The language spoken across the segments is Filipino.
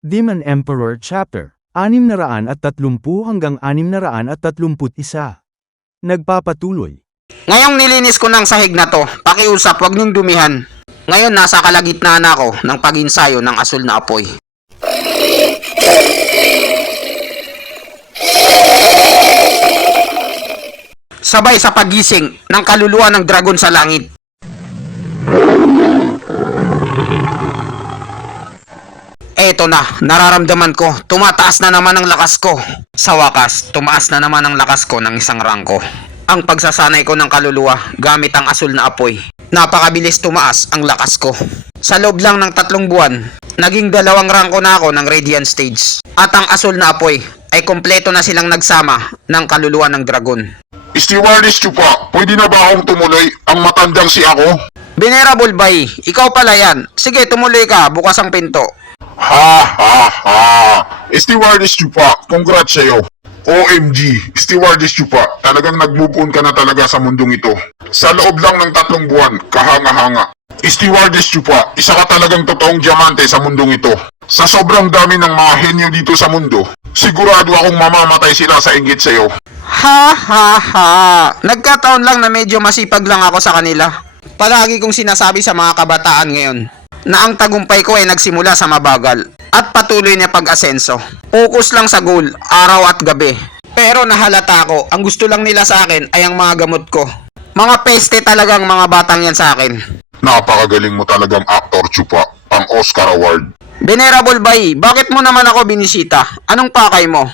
Demon Emperor Chapter 630 hanggang 631. Nagpapatuloy. Ngayong nilinis ko ng sahig na to, pakiusap wag niyong dumihan. Ngayon nasa kalagitnaan ako ng pag-insayo ng asul na apoy. Sabay sa pagising ng kaluluwa ng dragon sa langit. Eto na, nararamdaman ko, tumataas na naman ang lakas ko. Sa wakas, tumaas na naman ang lakas ko ng isang rangko. Ang pagsasanay ko ng kaluluwa gamit ang asul na apoy. Napakabilis tumaas ang lakas ko. Sa loob lang ng 3 buwan, naging 2 rangko na ako ng Radiant Stage. At ang asul na apoy ay kompleto na silang nagsama ng kaluluwa ng dragon. Stewardess Chupa, pwede na ba akong tumuloy? Ang matandang si ako? Venerable Bay, ikaw pala yan. Sige, tumuloy ka, bukas ang pinto. Ha ha ha! Stewardess Chupa, congrats sa'yo. OMG, Stewardess Chupa, talagang nag-move on ka na talaga sa mundong ito. Sa loob lang ng 3 buwan, kahanga-hanga. Stewardess Chupa, isa ka talagang totoong diamante sa mundong ito. Sa sobrang dami ng mga henyo dito sa mundo, sigurado akong mamamatay sila sa inggit sa'yo. Ha ha ha! Nagkataon lang na medyo masipag lang ako sa kanila. Palagi kong sinasabi sa mga kabataan ngayon na ang tagumpay ko ay nagsimula sa mabagal at patuloy na pag-asenso. Focus lang sa goal, araw at gabi. Pero nahalata ko, ang gusto lang nila sa akin ay ang mga gamot ko. Mga peste talagang mga batang yan sa akin. Napakagaling mo talagang actor, Chupa. Ang Oscar Award. Venerable Bay, bakit mo naman ako binisita? Anong pakay mo?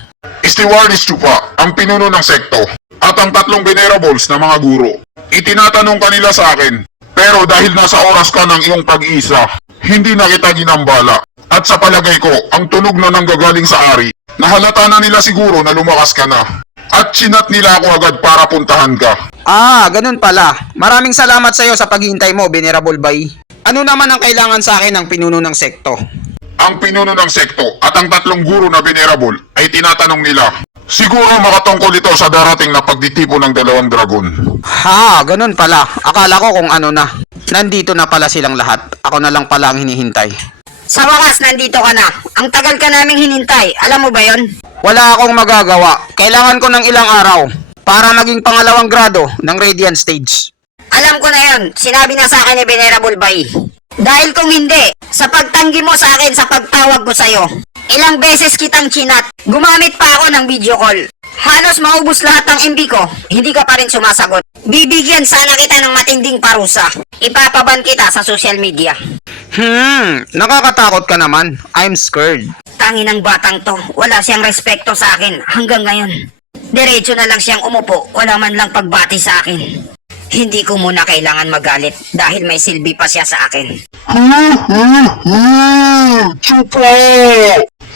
Stewardess Chupa, ang pinuno ng sekto, at ang 3 venerables na mga guro. Itinatanong kanila sa akin, pero dahil nasa oras ka ng iyong pag-iisa, hindi na kita ginambala. At sa palagay ko, ang tunog na nanggagaling sa ari, nahalata na nila siguro na lumakas ka na. At sinat nila ako agad para puntahan ka. Ah, ganun pala. Maraming salamat sa iyo sa paghihintay mo, Venerable Bay. Ano naman ang kailangan sa akin ng pinuno ng sekto? Ang pinuno ng sekto at ang 3 guro na venerable ay tinatanong nila, siguro makatungkol ito sa darating na pagtitipon ng 2 dragon. Ha, ganun pala. Akala ko kung ano na. Nandito na pala silang lahat. Ako na lang pala ang hinihintay. Sa wakas, nandito ka na. Ang tagal ka naming hinintay. Alam mo ba yon? Wala akong magagawa. Kailangan ko ng ilang araw para maging 2nd grado ng Radiant Stage. Alam ko na yon. Sinabi na sa akin ni Venerable Bay. Dahil kung hindi, sa pagtanggi mo sa akin sa pagtawag ko sa'yo, ilang beses kitang chinat, gumamit pa ako ng video call. Halos maubos lahat ng MB ko, hindi ka pa rin sumasagot. Bibigyan sana kita ng matinding parusa. Ipapaban kita sa social media. Nakakatakot ka naman. I'm scared. Tangin ng batang to, wala siyang respeto sa akin hanggang ngayon. Diretso na lang siyang umupo, wala man lang pagbati sa akin. Hindi ko muna kailangan magalit dahil may silbi pa siya sa akin. Chupa!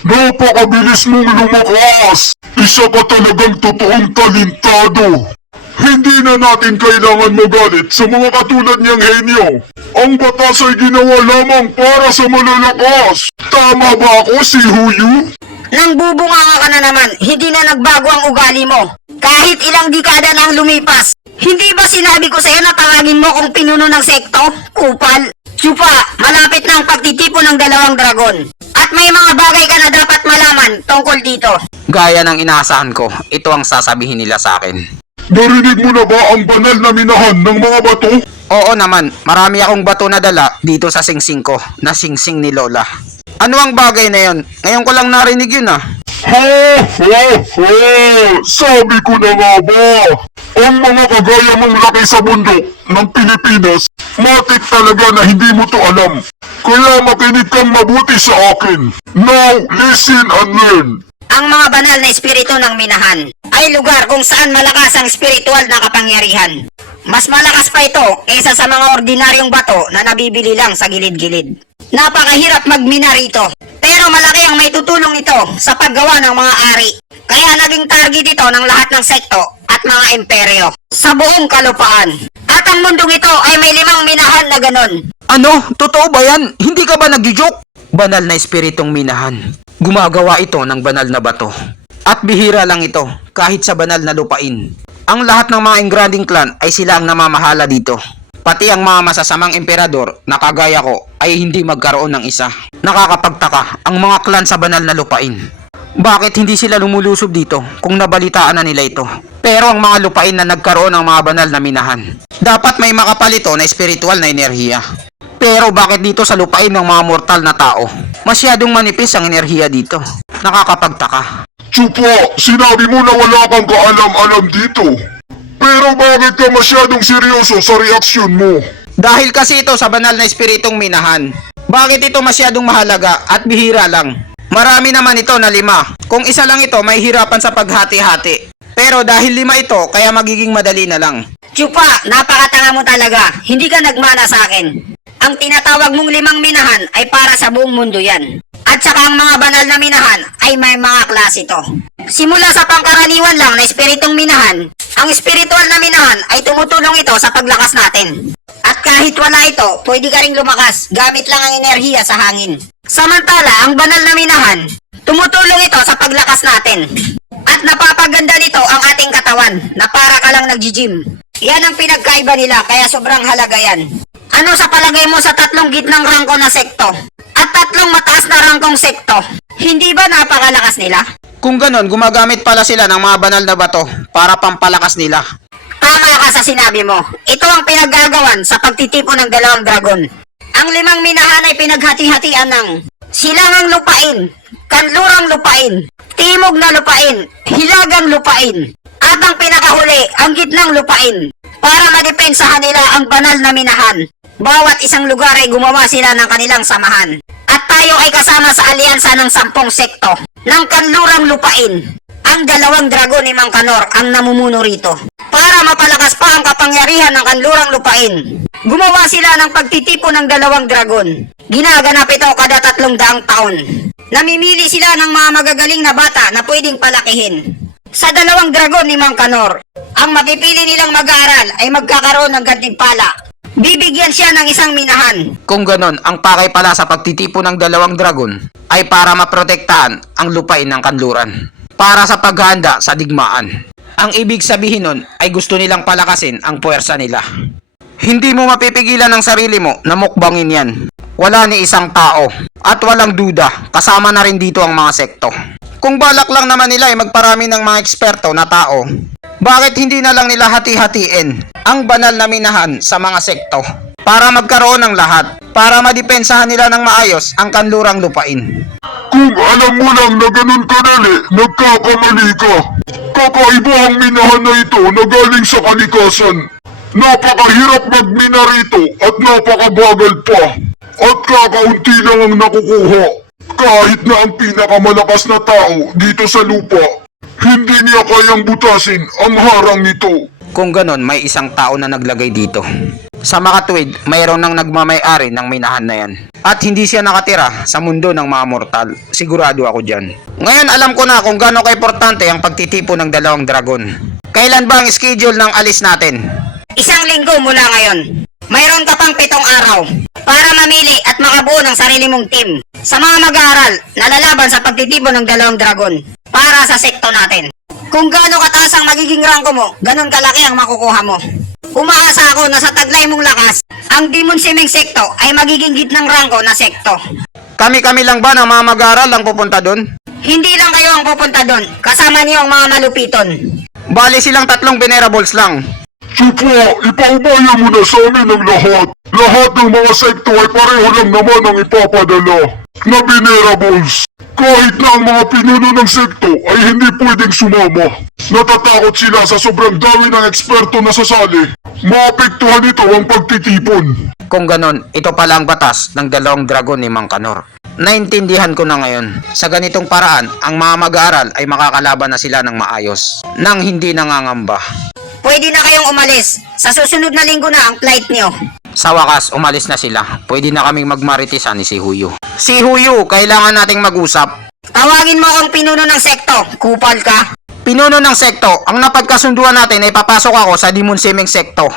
Napakabilis mong lumakas! Isa ka talagang totoong talentado! Hindi na natin kailangan magalit sa mga katulad niyang henyo. Ang batas ay ginawa lamang para sa malalakas. Tama ba ako, si Huyu? Nang bubunga ka na naman, hindi na nagbago ang ugali mo. Kahit ilang dekada nang lumipas. Hindi ba sinabi ko sa'yo na tawagin mo kung pinuno ng sekto? Kupal. Chupa, malapit na ang pagtitipon ng 2 dragon. At may mga bagay ka na dapat malaman tungkol dito. Gaya ng inaasahan ko, ito ang sasabihin nila sa akin. Narinig mo na ba ang banal na minahan ng mga bato? Oo naman, marami akong bato na dala dito sa singsing ko, na singsing ni Lola. Ano ang bagay na yon? Ngayon ko lang narinig yun ah. Ha! Ha! Ha! Sabi ko na nga ba? Ang mga kagaya mong laki sa bundok ng Pilipinas, matik talaga na hindi mo to alam. Kaya makinig kang mabuti sa akin. Now, listen and learn. Ang mga banal na espiritu ng minahan ay lugar kung saan malakas ang spiritual na kapangyarihan. Mas malakas pa ito kaysa sa mga ordinaryong bato na nabibili lang sa gilid-gilid. Napakahirap magmina rito, pero malaki ang may tutulong ito sa paggawa ng mga ari. Kaya naging target ito ng lahat ng sekto at mga imperyo sa buong kalupaan. At ang mundong ito ay may 5 minahan na ganon. Ano? Totoo ba yan? Hindi ka ba nagjo-joke? Banal na espiritong minahan. Gumagawa ito ng banal na bato. At bihira lang ito, kahit sa banal na lupain. Ang lahat ng mga Engranding clan ay sila ang namamahala dito. Pati ang mga masasamang emperador na kagaya ko ay hindi magkaroon ng isa. Nakakapagtaka ang mga klan sa banal na lupain. Bakit hindi sila lumulusob dito kung nabalitaan na nila ito? Pero ang mga lupain na nagkaroon ng mga banal na minahan, dapat may makapalito na espiritual na enerhiya. Pero bakit dito sa lupain ng mga mortal na tao, masyadong manipis ang enerhiya dito? Nakakapagtaka. Chupa, sinabi mo na wala kang kaalam-alam dito. Pero bakit ka masyadong seryoso sa reaksyon mo? Dahil kasi ito sa banal na espiritong minahan. Bakit ito masyadong mahalaga at bihira lang? Marami naman ito na 5. Kung isa lang ito, may hirapan sa paghati-hati. Pero dahil 5 ito, kaya magiging madali na lang. Chupa, napakatanga mo talaga. Hindi ka nagmana sa akin. Ang tinatawag mong 5 minahan ay para sa buong mundo yan. At saka ang mga banal na minahan ay may mga klase ito. Simula sa pangkaraniwan lang na espiritong minahan, ang espiritual na minahan ay tumutulong ito sa paglakas natin. At kahit wala ito, pwede ka ring lumakas gamit lang ang enerhiya sa hangin. Samantala, ang banal na minahan, tumutulong ito sa paglakas natin. At napapaganda nito ang ating katawan na para ka lang nag-gym. Yan ang pinagkaiba nila kaya sobrang halaga yan. Ano sa palagay mo sa 3 gitnang rangko na sekto? At 3 mataas na rangkong sekto? Hindi ba napakalakas nila? Kung ganon, gumagamit pala sila ng mga banal na bato para pampalakas nila. Tama ka sa sinabi mo. Ito ang pinaggagawan sa pagtitipon ng 2 dragon. Ang 5 minahan ay pinaghati-hatian ng silangang lupain, kanlurang lupain, timog na lupain, hilagang lupain, at ang pinakahuli, ang gitnang lupain, para madepensahan nila ang banal na minahan. Bawat isang lugar ay gumawa sila ng kanilang samahan. At tayo ay kasama sa alyansa ng 10 sekto ng kanlurang lupain. Ang 2 dragon ni Mang Kanor ang namumuno rito. Para mapalakas pa ang kapangyarihan ng kanlurang lupain, gumawa sila ng pagtitipon ng 2 dragon. Ginaganap ito kada 300 taon. Namimili sila ng mga magagaling na bata na pwedeng palakihin. Sa 2 dragon ni Mang Kanor, ang mapipili nilang mag-aaral ay magkakaroon ng gantimpala. Bibigyan siya ng 1 minahan. Kung ganon, ang pakay pala sa pagtitipon ng 2 dragon ay para maprotektahan ang lupain ng kanluran. Para sa paghahanda sa digmaan. Ang ibig sabihin nun ay gusto nilang palakasin ang puwersa nila. Hindi mo mapipigilan ang sarili mo na mukbangin yan. Wala ni isang tao. At walang duda, kasama na rin dito ang mga sekto. Kung balak lang naman nila ay magparami ng mga eksperto na tao, bakit hindi na lang nila hati-hatiin ang banal na minahan sa mga sekto? Para magkaroon ng lahat, para madepensahan nila ng maayos ang kanlurang lupain. Kung alam mo lang na ganun kadali, nagkakamali ka. Kakaiba ang minahan na ito na galing sa kalikasan. Napakahirap magmina rito at napakabagal pa. At kakaunti lang ang nakukuha. Kahit na ang pinakamalakas na tao dito sa lupa, hindi niya kayang butasin ang harang nito. Kung ganon, may isang tao na naglagay dito. Sa makatuwid, mayroon nang nagmamay-ari ng minahan na yan. At hindi siya nakatira sa mundo ng mga mortal. Sigurado ako dyan. Ngayon alam ko na kung gaano kaimportante ang pagtitipon ng 2 dragon. Kailan ba ang schedule ng alis natin? 1 linggo mula ngayon. Mayroon ka pang 7 araw para mamili at makabuo ng sarili mong team sa mga mag-aaral na lalaban sa pagtitipon ng 2 dragon para sa sekto natin. Kung gaano kataas ang magiging rangko mo, ganun kalaki ang makukuha mo. Umaasa ako na sa taglay mong lakas, ang Demon Siming sekto ay magiging gitnang rangko na sekto. Kami-kami lang ba ng mga mag-aaral ang pupunta doon? Hindi lang kayo ang pupunta doon, kasama niyo ang mga malupiton. Bali silang 3 venerables lang. Chupa, ipaubaya mo na sa amin ang lahat. Lahat ng mga sekto ay pareho lang naman ang ipapadala na venerables. Kahit na ang mga pinuno ng sekto ay hindi pwedeng sumama. Natatakot sila sa sobrang dami ng eksperto na sasali. Maapektuhan ito ang pagtitipon. Kung ganon, ito pala ang batas ng 2 dragon ni Mang Kanor. Naintindihan ko na ngayon. Sa ganitong paraan, ang mga mag-aaral ay makakalaban na sila ng maayos, nang hindi nangangamba. Pwede na kayong umalis. Sa susunod na linggo na ang flight niyo. Sa wakas, umalis na sila. Pwede na kaming magmaritisan ni si Huyo. Si Huyo, kailangan nating mag-usap. Tawagin mo akong pinuno ng sekto. Kupal ka. Pinuno ng sekto, ang napagkasunduan natin ay papasok ako sa Demon Siming sekto.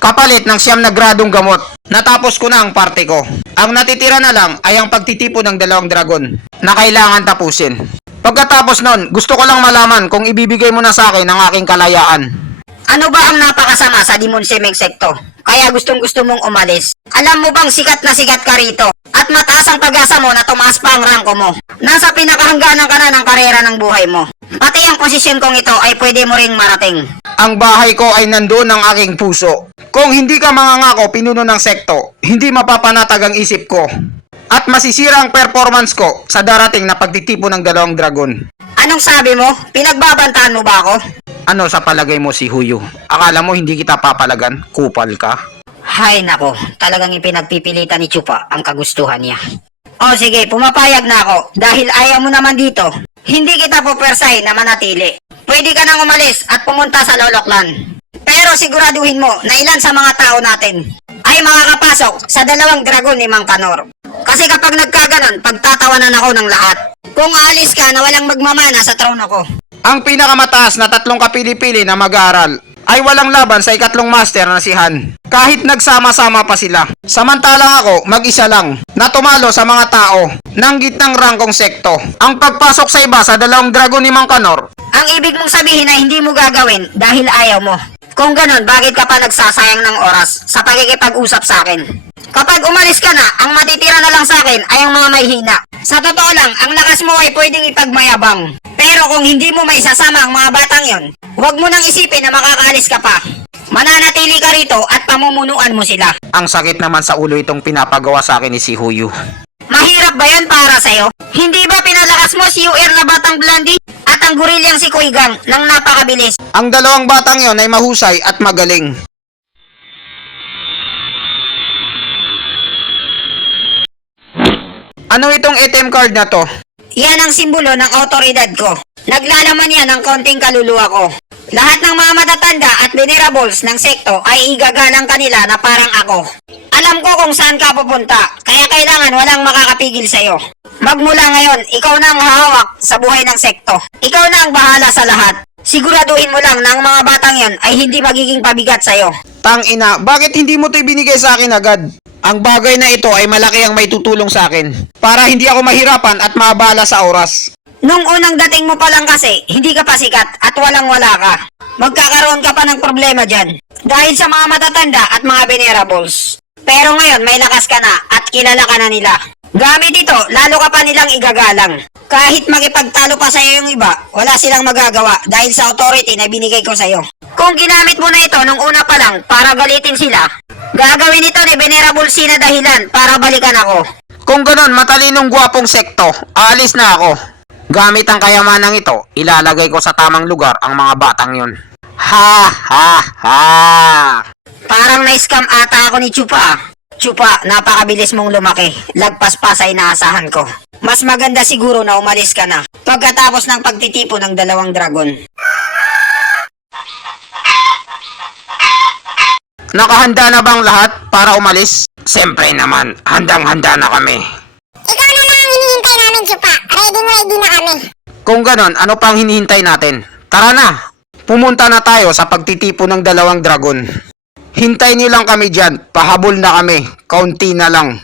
Kapalit ng 9 na gradong gamot. Natapos ko na ang parte ko. Ang natitira na lang ay ang pagtitipon ng 2 dragon na kailangan tapusin. Pagkatapos nun, gusto ko lang malaman kung ibibigay mo na sa akin ang aking kalayaan. Ano ba ang napakasama sa Demon Semeng Sekto? Kaya gustong gusto mong umalis. Alam mo bang sikat na sikat ka rito? At mataas ang pag-asa mo na tumaas pa ang rangko mo. Nasa pinakahangganan ka na ng karera ng buhay mo. Pati ang posisyon kong ito ay pwede mo ring marating. Ang bahay ko ay nandoon ang aking puso. Kung hindi ka mangangako pinuno ng sekto, hindi mapapanatag ang isip ko. At masisira ang performance ko sa darating na pagtitipon ng 2 dragon. Anong sabi mo? Pinagbabantaan mo ba ako? Ano sa palagay mo si Huyo? Akala mo hindi kita papalagan? Kupal ka? Hay nako, talagang ipinagpipilitan ni Chupa ang kagustuhan niya. O sige, pumapayag na ako dahil ayaw mo naman dito. Hindi kita pupersay na manatili. Pwede ka nang umalis at pumunta sa Loloklan. Pero siguraduhin mo na ilan sa mga tao natin ay makakapasok sa 2 dragon ni Mang Kanor. Kasi kapag nagkaganon, pagtatawanan ako ng lahat. Kung aalis ka na walang magmamana sa trono ko. Ang pinakamataas na 3 kapili-pili na mag-aaral ay walang laban sa 2 master na si Han. Kahit nagsama-sama pa sila. Samantalang ako, mag-isa lang, na tumalo sa mga tao ng gitnang rangkong sekto. Ang pagpasok sa iba sa 2 dragon ni Mang Kanor. Ang ibig mong sabihin ay hindi mo gagawin dahil ayaw mo. Kung ganon, bakit ka pa nagsasayang ng oras sa pagkikipag-usap sa akin? Kapag umalis ka na, ang matitira na lang sa akin ay ang mga may hina. Sa totoo lang, ang lakas mo ay pwedeng ipagmayabang. Pero kung hindi mo maisasama ang mga batang yon, huwag mo nang isipin na makakaalis ka pa. Mananatili ka rito at pamumunuan mo sila. Ang sakit naman sa ulo itong pinapagawa sa akin ni si Huyo. Mahirap ba yan para sa'yo? Hindi ba pinalakas mo si UR na batang Blondie? At ang gorilyang si Kuigang nang napakabilis? Ang 2 batang yon ay mahusay at magaling. Ano itong ATM card na to? Yan ang simbolo ng autoridad ko. Naglalaman yan ng konting kaluluwa ko. Lahat ng mga matatanda at venerables ng sekto ay igagalang kanila na parang ako. Alam ko kung saan ka pupunta, kaya kailangan walang makakapigil sa'yo. Magmula ngayon, ikaw na ang hahawak sa buhay ng sekto. Ikaw na ang bahala sa lahat. Siguraduhin mo lang na ang mga batang yon ay hindi magiging pabigat sa'yo. Tang ina, bakit hindi mo ito ibinigay sa akin agad? Ang bagay na ito ay malaki ang may tutulong sa akin. Para hindi ako mahirapan at maabala sa oras. Nung unang dating mo pa lang kasi, hindi ka pa sikat at walang-wala ka. Magkakaroon ka pa ng problema dyan. Dahil sa mga matatanda at mga venerables. Pero ngayon, may lakas ka na at kilala ka na nila. Gamit ito, lalo ka pa nilang igagalang. Kahit makipagtalo pa sa'yo yung iba, wala silang magagawa dahil sa authority na binigay ko sa'yo. Kung ginamit mo na ito nung una pa lang para galitin sila, gagawin ito ni Venerable C na dahilan para balikan ako. Kung ganon, matalinong gwapong sekto, aalis na ako. Gamit ang kayamanang ito, ilalagay ko sa tamang lugar ang mga batang yon. Ha ha ha! Parang na-scam ata ako ni Chupa. Chupa, napakabilis mong lumaki. Lagpas pa sa inaasahan ko. Mas maganda siguro na umalis ka na pagkatapos ng pagtitipo ng 2 dragon. Nakahanda na bang lahat para umalis? Siyempre naman, handang-handa na kami. Ikaw na lang ang hinihintay namin, Chupa. Ready na kami. Kung ganon, ano pang hinihintay natin? Tara na! Pumunta na tayo sa pagtitipo ng 2 dragon. Hintay niyo lang kami dyan, pahabol na kami, kaunti na lang.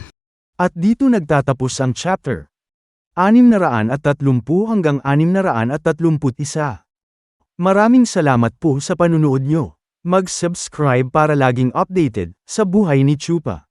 At dito nagtatapos ang chapter 630 hanggang 631. Maraming salamat po sa panunood nyo. Mag-subscribe para laging updated sa buhay ni Chupa.